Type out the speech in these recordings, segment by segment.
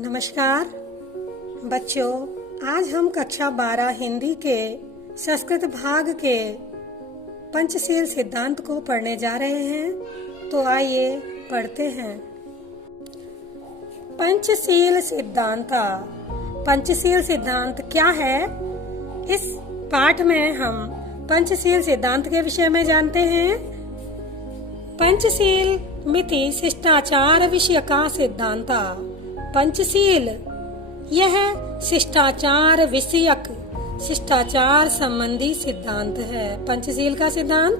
नमस्कार बच्चों, आज हम कक्षा 12 हिंदी के संस्कृत भाग के पंचशील सिद्धांत को पढ़ने जा रहे हैं। तो आइए पढ़ते हैं। पंचशील सिद्धांत। पंचशील सिद्धांत क्या है? इस पाठ में हम पंचशील सिद्धांत के विषय में जानते हैं। पंचशील मिति शिष्टाचार विषय का सिद्धांत। पंचशील यह शिष्टाचार विषयक शिष्टाचार संबंधी सिद्धांत है। पंचशील का सिद्धांत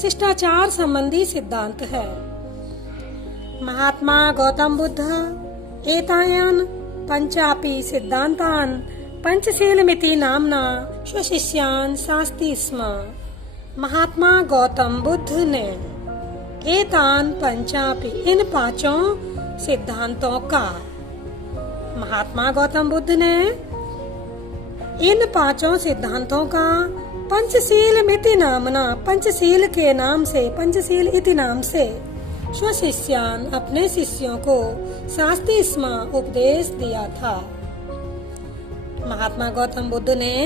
शिष्टाचार संबंधी सिद्धांत है। महात्मा गौतम बुद्ध एतायान पंचापि सिद्धांतान पंचशील मिति नामना स्वशिष्यान् शास्ति स्म। महात्मा गौतम बुद्ध ने एतान पंचापि इन पांचों सिद्धांतों का महात्मा गौतम बुद्ध ने इन पांचों सिद्धांतों का पंचशील मिति नामना पंचशील के नाम से पंचशील इति नाम से स्वशिष्यान् अपने शिष्यों को शास्ति स्म उपदेश दिया था। महात्मा गौतम बुद्ध ने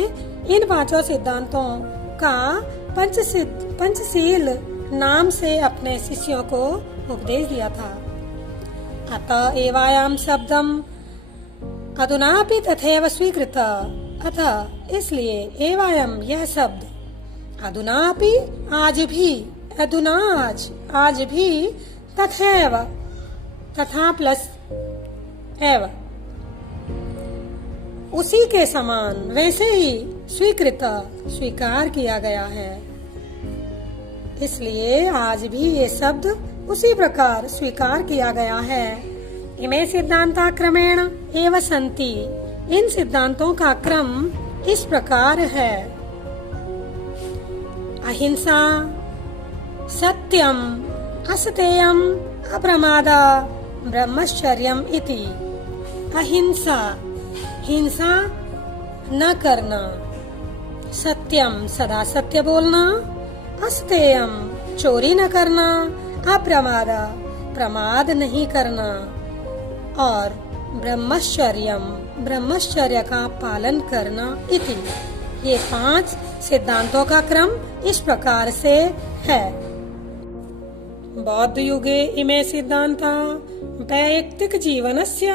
इन पांचों सिद्धांतों का पंचशील नाम से अपने शिष्यों को उपदेश दिया था। अतः एवायाम शब्दम अधुनापि तथैव स्वीकृत। अतः इसलिए एवायम यह शब्द अधुनापि आज भी आज भी तथैव तथा प्लस एव उसी के समान वैसे ही स्वीकार किया गया है। इसलिए आज भी ये शब्द उसी प्रकार स्वीकार किया गया है। इमे सिद्धांता क्रमेण एव सन्ति। इन सिद्धांतों का क्रम इस प्रकार है। अहिंसा, सत्यम, असतेयम, अप्रमादा, ब्रह्मचर्यम इति। अहिंसा, हिंसा न करना। सत्यम, सदा सत्य बोलना। अस्तेयम, चोरी न करना। अप्रमादा, प्रमाद नहीं करना। और ब्रह्मचर्यम, ब्रह्मचर्य का पालन करना इति। ये 5 सिद्धांतों का क्रम इस प्रकार से है। बौद्ध युगे इमे सिद्धांता वैयक्तिक जीवनस्य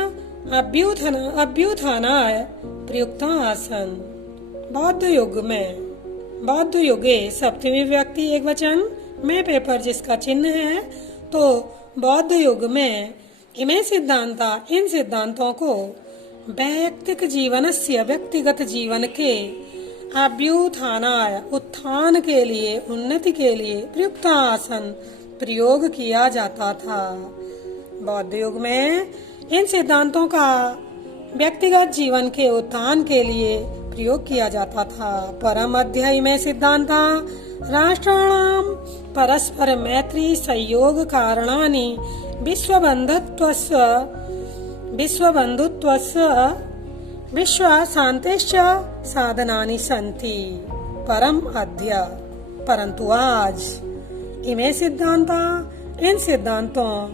अभ्युत्थानाय प्रयुक्ता आसन। बौद्ध युगे सप्तमी व्यक्ति एकवचन में पेपर जिसका चिन्ह है। तो बौद्ध युग में इमे सिद्धांता इन सिद्धांतों को वैयक्तिक जीवनस्य व्यक्तिगत जीवन के अभ्युत्थानाय उत्थान के लिए उन्नति के लिए प्रयुक्त आसन प्रयोग किया जाता था। बौद्ध युग में इन सिद्धांतों का व्यक्तिगत जीवन के उत्थान के लिए प्रयोग किया जाता था। परम अध्याय में सिद्धांता राष्ट्राणाम परस्पर मैत्री संयोग कारणानि विश्वबन्धुत्वस्य विश्व शांतिश्च साधनानि सन्ति। परम अद्य परंतु आज इमे सिद्धांता इन सिद्धांतों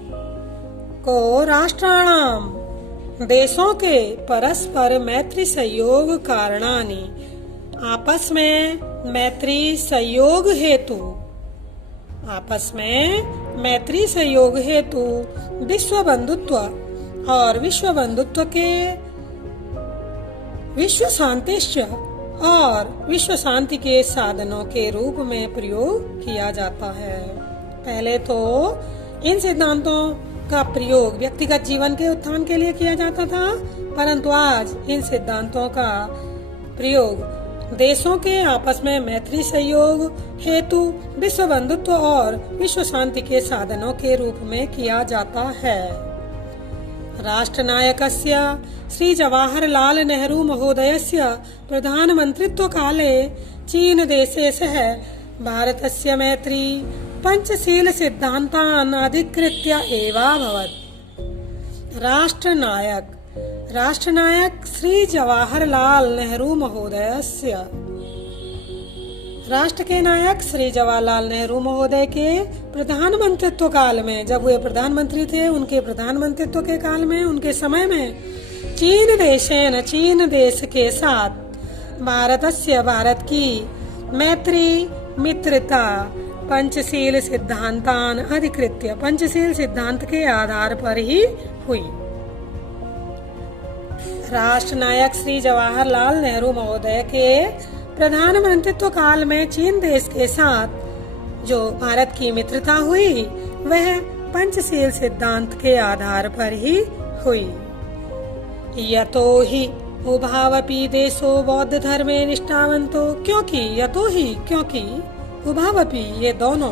को राष्ट्राणाम देशों के परस्पर मैत्री सहयोग कारणानि आपस में मैत्री सहयोग हेतु विश्व बंधुत्व और विश्व बंधुत्व के विश्व शांतिश्च और विश्व शांति के साधनों के रूप में प्रयोग किया जाता है। पहले तो इन सिद्धांतों का प्रयोग व्यक्तिगत जीवन के उत्थान के लिए किया जाता था, परंतु आज इन सिद्धांतों का प्रयोग देशों के आपस में मैत्री सहयोग हेतु विश्व बंधुत्व और विश्व शांति के साधनों के रूप में किया जाता है। राष्ट्रनायकस्य श्री जवाहरलाल नेहरू महोदयस्य प्रधानमंत्रित्व काले चीन देशे सह भारतस्य मैत्री पंचशील सिद्धान्तान् अधिकृत्य एवाभवत्। राष्ट्रनायक श्री जवाहरलाल नेहरू महोदयस्य राष्ट्र के नायक श्री जवाहरलाल नेहरू महोदय के प्रधानमंत्रित्व काल में, जब वे प्रधानमंत्री थे, उनके प्रधानमंत्रित्व के काल में, उनके समय में चीन देश के साथ भारत की मैत्री मित्रता पंचशील सिद्धांतान अधिकृत्य, पंचशील सिद्धांत के आधार पर ही हुई। राष्ट्र नायक श्री जवाहरलाल नेहरू महोदय के प्रधानमंत्रित्व काल में चीन देश के साथ जो भारत की मित्रता हुई वह पंचशील सिद्धांत के आधार पर ही हुई। यतो ही उभावपि देशो बौद्ध धर्मे निष्ठावंतो, क्योंकि उभावपि ये दोनों,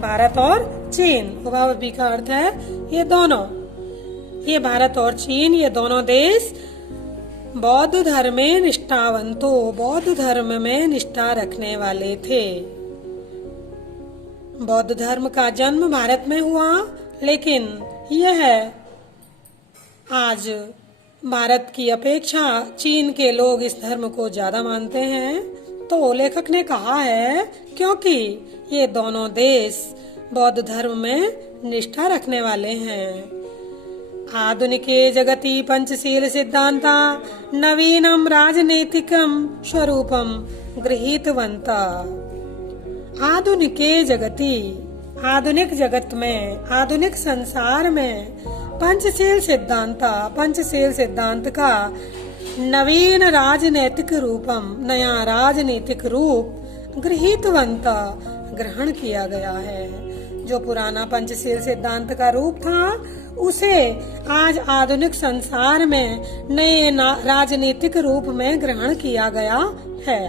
भारत और चीन, उभावपि का अर्थ है ये दोनों, ये भारत और चीन, ये दोनों देश बौद्ध धर्मे निष्ठावंतो, बौद्ध धर्म में निष्ठा रखने वाले थे। बौद्ध धर्म का जन्म भारत में हुआ, लेकिन यह आज भारत की अपेक्षा चीन के लोग इस धर्म को ज्यादा मानते हैं। तो लेखक ने कहा है क्योंकि ये दोनों देश बौद्ध धर्म में निष्ठा रखने वाले हैं। आधुनिके जगति पंचशील सिद्धांता नवीनम राजनीतिकम स्वरूपम गृहीतवन्ता। आधुनिके जगति, आधुनिक जगत में, आधुनिक संसार में पंचशील सिद्धांत का नवीन राजनीतिक रूपम, नया राजनीतिक रूप गृहीतवन्ता, ग्रहण किया गया है। जो पुराना पंचशील सिद्धांत का रूप था उसे आज आधुनिक संसार में नए राजनीतिक रूप में ग्रहण किया गया है।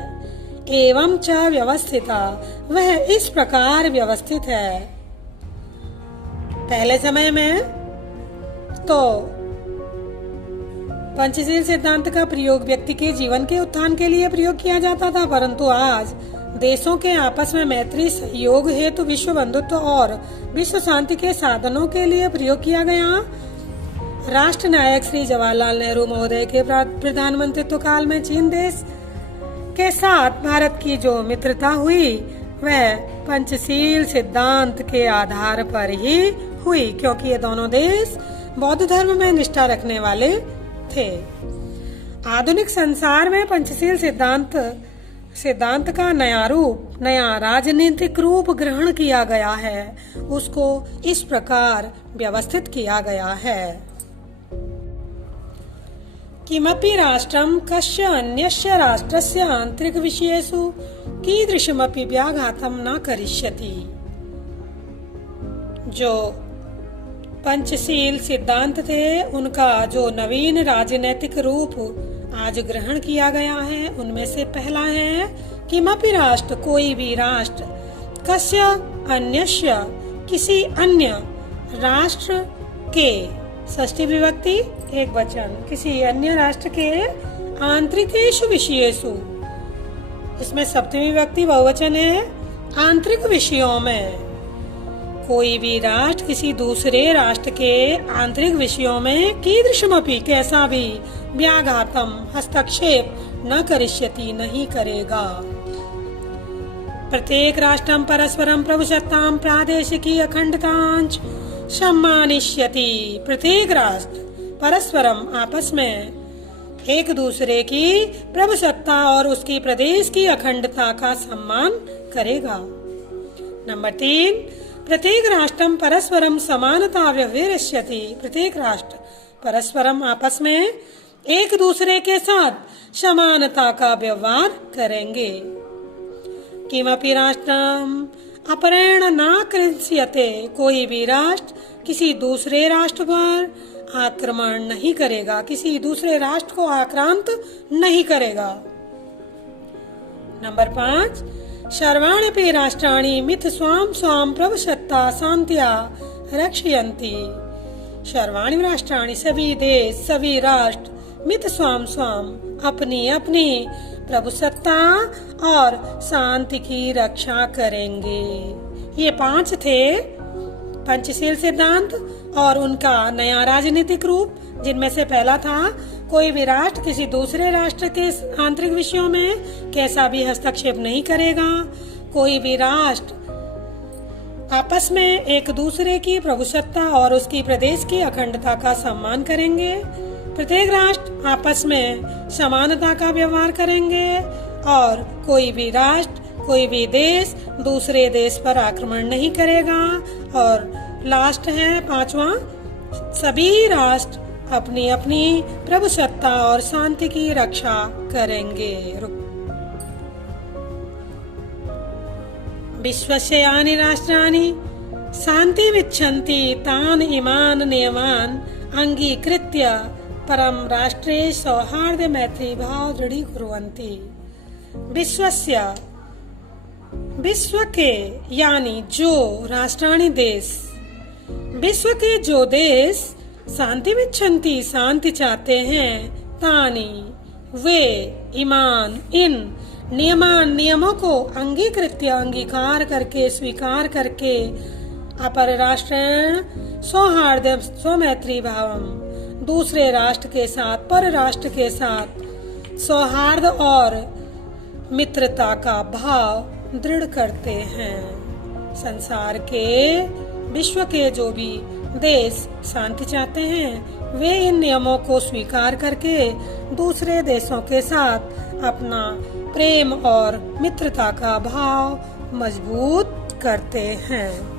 एवं च व्यवस्थिता, वह इस प्रकार व्यवस्थित है। पहले समय में तो पंचशील सिद्धांत का प्रयोग व्यक्ति के जीवन के उत्थान के लिए प्रयोग किया जाता था, परंतु आज देशों के आपस में मैत्री सहयोग हेतु विश्व बंधुत्व और विश्व शांति के साधनों के लिए प्रयोग किया गया। राष्ट्र नायक श्री जवाहरलाल नेहरू महोदय के प्रधानमंत्रित्व काल में चीन देश के साथ भारत की जो मित्रता हुई वह पंचशील सिद्धांत के आधार पर ही हुई, क्योंकि ये दोनों देश बौद्ध धर्म में निष्ठा रखने वाले थे। आधुनिक संसार में पंचशील सिद्धांत का नया रूप, नया राजनीतिक रूप ग्रहण किया गया है, उसको इस प्रकार व्यवस्थित किया गया है। किमपि राष्ट्रं कस्य अन्यस्य राष्ट्रस्य आंतरिक विषयेषु कीदृशमपि व्याघातं न करिष्यति। जो पंचशील सिद्धांत थे उनका जो नवीन राजनीतिक रूप आज ग्रहण किया गया है, उनमें से पहला है किमपि राष्ट्र, कोई भी राष्ट्र, कस्य अन्यस्य, किसी अन्य राष्ट्र के, षष्ठी विभक्ति एक वचन, किसी अन्य राष्ट्र के आंतरिकेषु विषयेषु, इसमें सप्तमी विभक्ति बहुवचन है, आंतरिक विषयों में। कोई भी राष्ट्र किसी दूसरे राष्ट्र के आंतरिक विषयों में कीदृशमपि, कैसा भी, व्याघातम, हस्तक्षेप न करिष्यति, नहीं करेगा। प्रत्येक राष्ट्रम परस्परम प्रभुसत्तां प्रादेशिकी अखंडतांच सम्मानिष्यति। प्रत्येक राष्ट्र परस्परम, आपस में एक दूसरे की प्रभुसत्ता और उसकी प्रदेश की अखंडता का सम्मान करेगा। नंबर 3, प्रत्येक राष्ट्रम परस्परम समानता व्यवहरिष्यति। प्रत्येक राष्ट्र परस्परम, आपस में एक दूसरे के साथ समानता का व्यवहार करेंगे। किमपि राष्ट्रम अपरेण न कृष्यते, कोई भी राष्ट्र किसी दूसरे राष्ट्र पर आक्रमण नहीं करेगा, किसी दूसरे राष्ट्र को आक्रांत नहीं करेगा। नंबर 5, सर्वाण्यपि राष्ट्राणि मिथ स्वाम स्वाम प्रभुसत्ता शांत्या रक्षयन्ति। सर्वाणि राष्ट्राणि, सभी देश, सभी राष्ट्र, मिथ स्वाम स्वाम, अपनी अपनी प्रभुसत्ता और शांति की रक्षा करेंगे। ये 5 थे पंचशील सिद्धांत, और उनका नया राजनीतिक रूप, जिनमें से पहला था कोई भी राष्ट्र किसी दूसरे राष्ट्र के आंतरिक विषयों में कैसा भी हस्तक्षेप नहीं करेगा। कोई भी राष्ट्र आपस में एक दूसरे की प्रभुसत्ता और उसकी प्रदेश की अखंडता का सम्मान करेंगे। प्रत्येक राष्ट्र आपस में समानता का व्यवहार करेंगे और कोई भी राष्ट्र, कोई भी देश दूसरे देश पर आक्रमण नहीं करेगा। और लास्ट है पांचवा, सभी राष्ट्र अपनी अपनी प्रभुसत्ता और शांति की रक्षा करेंगे। विश्वस्य यानि राष्ट्राणि शान्तिमिच्छन्ति तान् इमान् नियमान् अंगीकृत्य परम राष्ट्रे सौहार्द मैत्री भाव दृढ़ीकुर्वन्ति। विश्वस्य, विश्व के यानी जो राष्ट्राणि देश, विश्व के जो देश शान्तिमिच्छन्ति शांति चाहते हैं, तानि वे इमान इन नियमान नियमों को अंगीकृत्य अंगीकार करके स्वीकार करके अपर राष्ट्र सौहार्द सौमैत्री भावम दूसरे राष्ट्र के साथ, पर राष्ट्र के साथ सौहार्द और मित्रता का भाव दृढ़ करते हैं। संसार के, विश्व के जो भी देश शांति चाहते हैं, वे इन नियमों को स्वीकार करके दूसरे देशों के साथ अपना प्रेम और मित्रता का भाव मजबूत करते हैं।